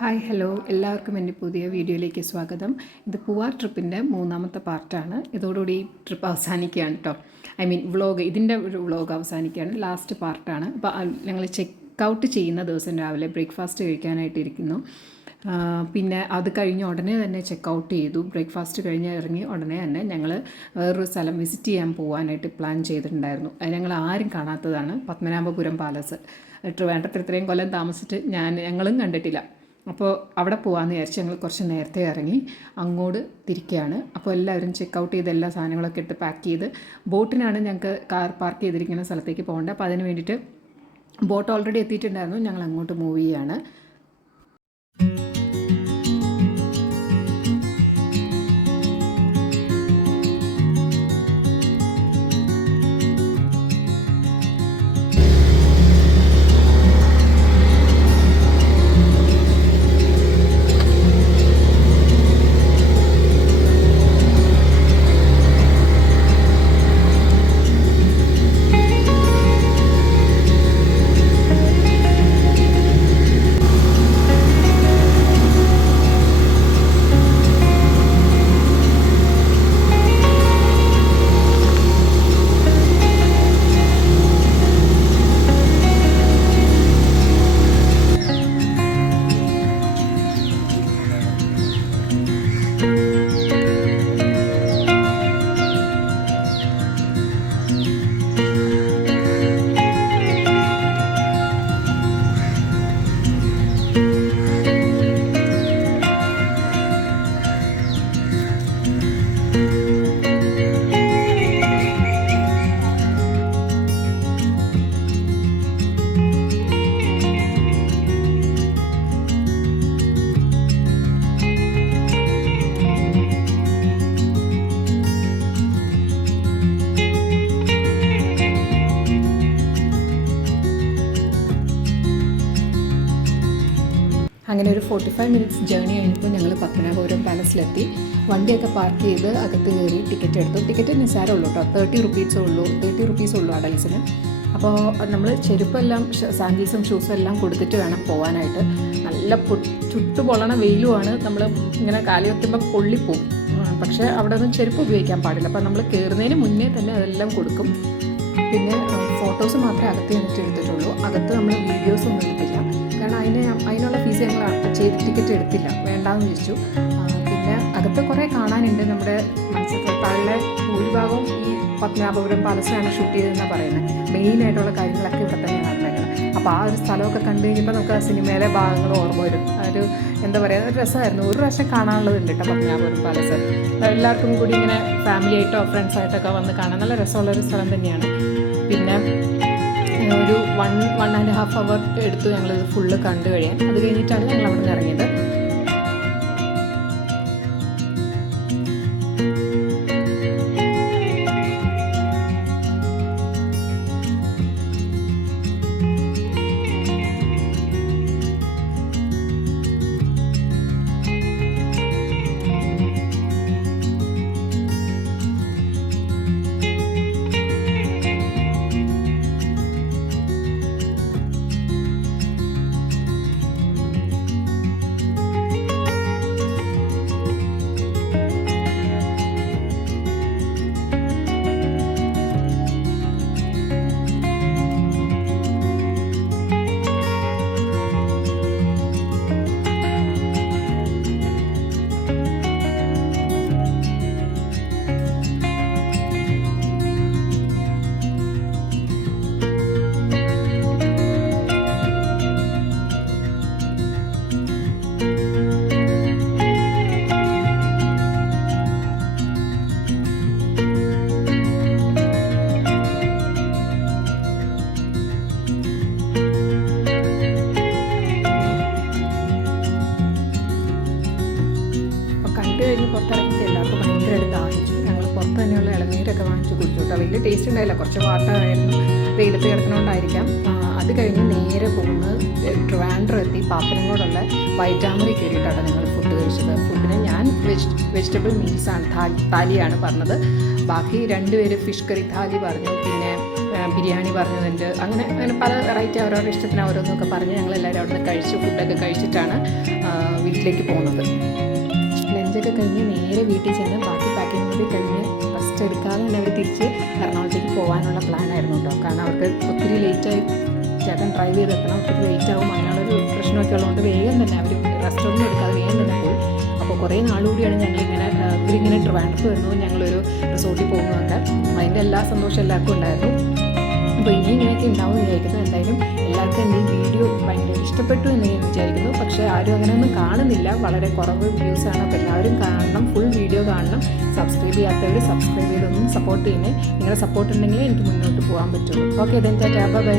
Hi hello എല്ലാവർക്കും എൻ്റെ പുതിയ വീഡിയോയിലേക്ക് സ്വാഗതം. ഇത് പൂവാർ ട്രിപ്പിൻ്റെ മൂന്നാമത്തെ പാർട്ടാണ്. ഇതോടുകൂടി ഈ ട്രിപ്പ് അവസാനിക്കുകയാണ് കേട്ടോ. വ്ളോഗ്, ഇതിൻ്റെ ഒരു വ്ളോഗ് അവസാനിക്കുകയാണ്. ലാസ്റ്റ് പാർട്ടാണ്. അപ്പോൾ ഞങ്ങൾ ചെക്ക് ഔട്ട് ചെയ്യുന്ന ദിവസം രാവിലെ ബ്രേക്ക്ഫാസ്റ്റ് കഴിക്കാനായിട്ടിരിക്കുന്നു. പിന്നെ അത് കഴിഞ്ഞ് ഉടനെ തന്നെ ചെക്ക് ഔട്ട് ചെയ്തു. ബ്രേക്ക്ഫാസ്റ്റ് കഴിഞ്ഞ് ഇറങ്ങി ഉടനെ തന്നെ ഞങ്ങൾ വേറൊരു സ്ഥലം വിസിറ്റ് ചെയ്യാൻ പോകാനായിട്ട് പ്ലാൻ ചെയ്തിട്ടുണ്ടായിരുന്നു. അത് ഞങ്ങൾ ആരും കാണാത്തതാണ്, പത്മനാഭപുരം പാലസ്. ട്രിവാൻഡ്രത്തിൽ ഇത്രയും കൊല്ലം താമസിച്ചിട്ട് ഞങ്ങളും കണ്ടിട്ടില്ല. അപ്പോൾ അവിടെ പോകാമെന്ന് വിചാരിച്ച് ഞങ്ങൾ കുറച്ച് നേരത്തെ ഇറങ്ങി അങ്ങോട്ട് തിരിക്കുകയാണ്. അപ്പോൾ എല്ലാവരും ചെക്ക് ഔട്ട് ചെയ്ത് എല്ലാ സാധനങ്ങളൊക്കെ ഇട്ട് പാക്ക് ചെയ്ത് ബോട്ടിനാണ് ഞങ്ങൾക്ക് കാർ പാർക്ക് ചെയ്തിരിക്കുന്ന സ്ഥലത്തേക്ക് പോകേണ്ടത്. അപ്പോൾ അതിന് വേണ്ടിയിട്ട് ബോട്ട് ഓൾറെഡി എത്തിയിട്ടുണ്ടായിരുന്നു. ഞങ്ങൾ അങ്ങോട്ട് മൂവ് ചെയ്യുകയാണ്. അങ്ങനെ ഒരു 45 മിനിറ്റ്സ് ജേർണി കഴിഞ്ഞപ്പോൾ ഞങ്ങൾ പത്മനാഭപുരം പാലസിലെത്തി. വണ്ടിയൊക്കെ പാർക്ക് ചെയ്ത് അകത്ത് കയറി ടിക്കറ്റ് എടുത്തു. ടിക്കറ്റ് നിസ്സാരമുള്ളൂ കേട്ടോ, 30 റുപ്പീസേ ഉള്ളൂ അഡൽസിന്. അപ്പോൾ നമ്മൾ ചെരുപ്പെല്ലാം സാൻഡൽസും ഷൂസും എല്ലാം കൊടുത്തിട്ട് വേണം പോകാനായിട്ട്. നല്ല ചുട്ടു പൊള്ളണ വെയിലുമാണ്. നമ്മൾ ഇങ്ങനെ കാലി വെക്കുമ്പോൾ പൊള്ളിപ്പോവും. പക്ഷേ അവിടെ ഒന്നും ചെരുപ്പ് ഉപയോഗിക്കാൻ പാടില്ല. അപ്പോൾ നമ്മൾ കയറുന്നതിന് മുന്നേ തന്നെ അതെല്ലാം കൊടുക്കും. പിന്നെ ഫോട്ടോസ് മാത്രമേ അകത്ത് ചെന്നിട്ട് എടുത്തിട്ടുള്ളൂ. അകത്ത് നമ്മൾ വീഡിയോസൊന്നും എടുത്തില്ല. കാരണം അതിനുള്ള ഫീസ് ഞങ്ങൾ ടിക്കറ്റ് എടുത്തില്ല, വേണ്ടാന്ന് ചോദിച്ചു. പിന്നെ അകത്ത് കുറേ കാണാനുണ്ട്. നമ്മുടെ മത്സ്യത്തൊട്ടാളിലെ ഭൂരിഭാഗവും ഈ പത്മനാഭപുരം പാലസിലാണ് ഷൂട്ട് ചെയ്തതെന്നാണ് പറയുന്നത്. മെയിനായിട്ടുള്ള കാര്യങ്ങളൊക്കെ ഇവിടെ തന്നെ നടന്നേക്കുന്നത്. അപ്പോൾ ആ ഒരു സ്ഥലമൊക്കെ കണ്ടു കഴിഞ്ഞപ്പോൾ നമുക്ക് ആ സിനിമയിലെ ഭാഗങ്ങൾ ഓർമ്മ വരും. ഒരു എന്താ പറയുക, ഒരു രസമായിരുന്നു. ഒരു പ്രാവശ്യം കാണാനുള്ളതുണ്ട് കേട്ടോ പത്മനാഭപുരം പാലസ്. എല്ലാവർക്കും കൂടി ഇങ്ങനെ ഫാമിലി ആയിട്ടോ ഫ്രണ്ട്സായിട്ടൊക്കെ വന്ന് കാണാൻ നല്ല രസമുള്ളൊരു സ്ഥലം തന്നെയാണ്. പിന്നെ ഒരു 1.5 അവർ എടുത്തു ഞങ്ങളിത് ഫുള്ള് കണ്ടു കഴിയാൻ. അത് കഴിഞ്ഞിട്ടാണ് ഞങ്ങൾ അവിടെ നിന്ന് ഇറങ്ങിയത്. പുറത്തിറങ്ങിയിട്ട് എല്ലാവർക്കും ഭയങ്കരമായിട്ട് ദാഹിച്ചു. ഞങ്ങൾ പുറത്ത് തന്നെയുള്ള ഇളനീരൊക്കെ വാങ്ങിച്ച് കുടിച്ചു കേട്ടോ. വലിയ ടേസ്റ്റ് ഉണ്ടായില്ല, കുറച്ച് വാട്ടറായിരുന്നു. വെയിലത്ത് കിടക്കണോണ്ടായിരിക്കാം. അത് കഴിഞ്ഞ് നേരെ പോകുന്നത് ട്രിവാൻഡ്രം എത്തി. പാപ്പനങ്ങോടുള്ള വൈറ്റാമറി കയറിയിട്ടാണ് ഞങ്ങൾ ഫുഡ് കഴിച്ചത്. ഫുഡിന് ഞാൻ വെജിറ്റബിൾ മീൽസാണ്, താലിയാണ് പറഞ്ഞത്. ബാക്കി 2 പേര് ഫിഷ് കറി താലി പറഞ്ഞു, പിന്നെ ബിരിയാണി പറഞ്ഞതുണ്ട്. അങ്ങനെ പല വെറൈറ്റി അവരവരുടെ ഇഷ്ടത്തിന് ഓരോന്നൊക്കെ പറഞ്ഞ് ഞങ്ങളെല്ലാവരും അവിടെ നിന്ന് കഴിച്ചു. ഫുഡൊക്കെ കഴിച്ചിട്ടാണ് വീട്ടിലേക്ക് പോകുന്നത്. ലഞ്ചൊക്കെ കഴിഞ്ഞ് നേരെ വീട്ടിൽ ചെന്ന് ബാക്കി പാക്കിംഗ് കൂടി കഴിഞ്ഞ് റെസ്റ്റ് എടുക്കാതെ തന്നെ അവർ തിരിച്ച് എറണാകുളത്തേക്ക് പോകാനുള്ള പ്ലാനായിരുന്നു കേട്ടോ. കാരണം അവർക്ക് ഒത്തിരി ലേറ്റായി, ചേട്ടൻ ഡ്രൈവ് ചെയ്തെത്തണം, ഒത്തിരി ലേറ്റ് ആവും, അങ്ങനെയുള്ളൊരു പ്രശ്നമൊക്കെ ഉള്ളതുകൊണ്ട് വേഗം തന്നെ അവർ റെസ്റ്റൊന്നും എടുക്കാതെ വേഗം തന്നെ പോയി. അപ്പോൾ കുറേ നാളുകൂടിയാണ് ഇവരിങ്ങനെ ട്രിവാൻഡ്രത്ത് വരുന്നു, ഞങ്ങളൊരു റിസോർട്ടിൽ പോകുന്നതൊക്കെ. അതിൻ്റെ എല്ലാ സന്തോഷം എല്ലാവർക്കും ഉണ്ടായിരുന്നു. അപ്പോൾ ഇനി ഇങ്ങനെയൊക്കെ ഉണ്ടാവും വിചാരിക്കുന്നു. എന്തായാലും എല്ലാവർക്കും എൻ്റെ ഈ വീഡിയോ ഭയങ്കര ഇഷ്ടപ്പെട്ടു എന്ന് ഞാൻ വിചാരിക്കുന്നു. പക്ഷേ ആരും അങ്ങനെയൊന്നും കാണുന്നില്ല, വളരെ കുറവ് വ്യൂസാണ്. അപ്പോൾ എല്ലാവരും കാണണം, ഫുൾ വീഡിയോ കാണണം. സബ്സ്ക്രൈബ് ചെയ്യാത്തവർ സബ്സ്ക്രൈബ് ചെയ്തൊന്നും സപ്പോർട്ട് ചെയ്യണേ. നിങ്ങളുടെ സപ്പോർട്ട് ഉണ്ടെങ്കിലേ എനിക്ക് മുന്നോട്ട് പോകാൻ പറ്റുള്ളൂ. Okay, then tata, by.